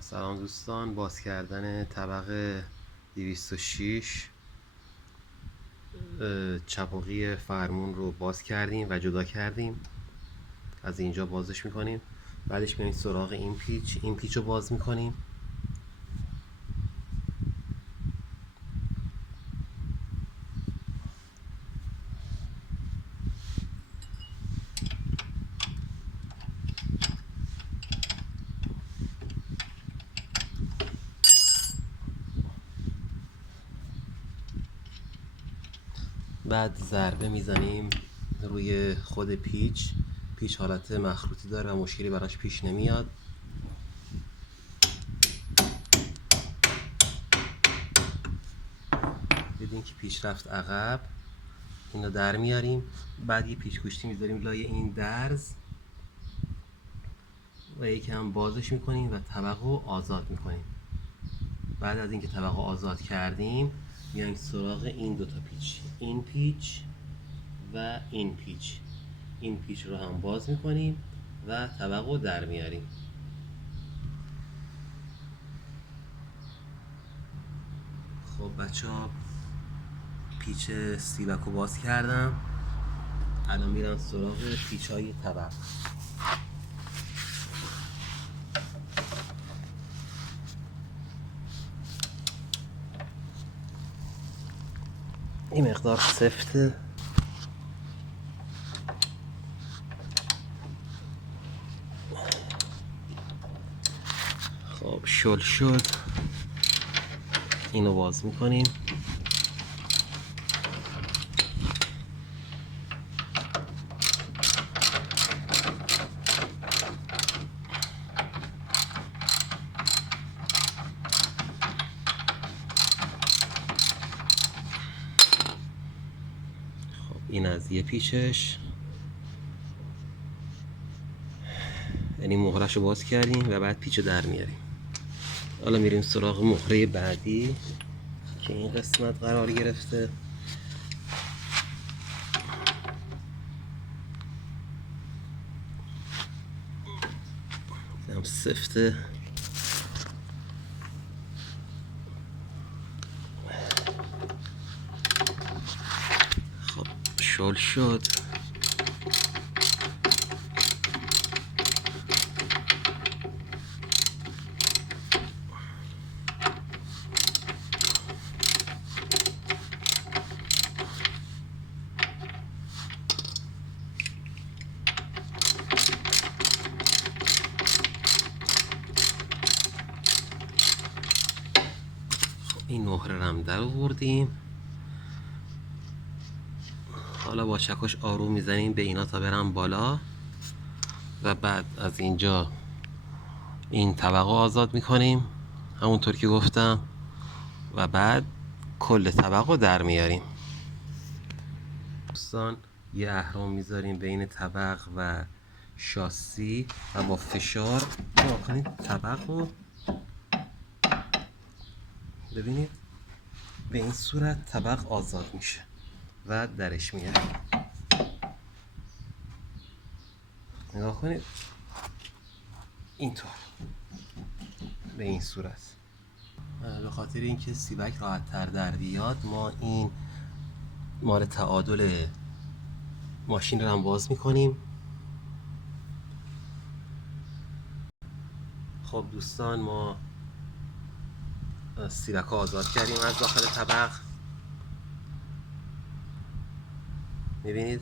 سلام دوستان، باز کردن طبق 206 چپاقی فرمون رو باز کردیم و جدا کردیم. از اینجا بازش میکنیم، بعدش میریم سراغ این پیچ رو باز میکنیم. بعد ضربه میزنیم روی خود پیچ حالت مخروطی داره و مشکلی براش پیش نمیاد. دیدین که پیچ رفت عقب، اینو در میاریم. بعد یه پیچ گوشتی میذاریم لای این درز و یکم بازش میکنیم و طبق رو آزاد میکنیم. بعد از اینکه طبق رو آزاد کردیم میایم سراغ این دوتا پیچ، این پیچ و این پیچ. این پیچ رو هم باز میکنیم و طبق رو در میاریم. خب بچه ها، پیچ سیبک رو باز کردم. الان میرم سراغ پیچ های طبق. این مقدار سفته، خب شل شد. اینو باز میکنیم. این از یه پیچش، یعنی مهرش رو باز کردیم و بعد پیچ رو در میاریم. حالا میریم سراغ مهره بعدی که این قسمت قرار گرفته. هم سفته. خب شل شد. این مهره رو هم در آوردیم. حالا با چکش آروم میزنیم به اینا تا برن بالا و بعد از اینجا این طبقه آزاد میکنیم همونطور که گفتم و بعد کل طبقه رو در میاریم. دوستان، یه اهرم میذاریم بین طبق و شاسی و با فشار کنید طبق رو، ببینید به این صورت طبق آزاد میشه و درش میاریم. نگاه کنید، اینطور به این صورت. به خاطر اینکه سیبک راحت تر در بیاد ما این مال تعادل ماشین رو هم باز میکنیم. خب دوستان، ما سیبک رو آزاد کردیم از داخل طبق. میبینید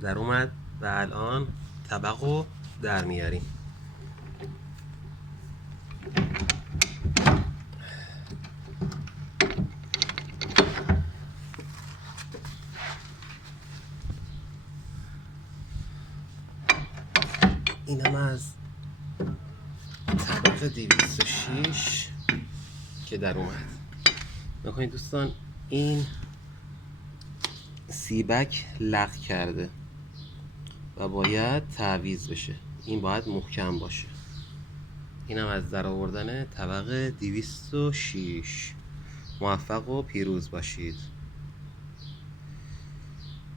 در اومد و الان طبق رو در میاریم. اینم از طبق 206 که در اومد. نکنید دوستان، این سیبک لق کرده و باید تعویض بشه. این باید محکم باشه. اینم از در آوردن طبق 206. موفق و پیروز باشید.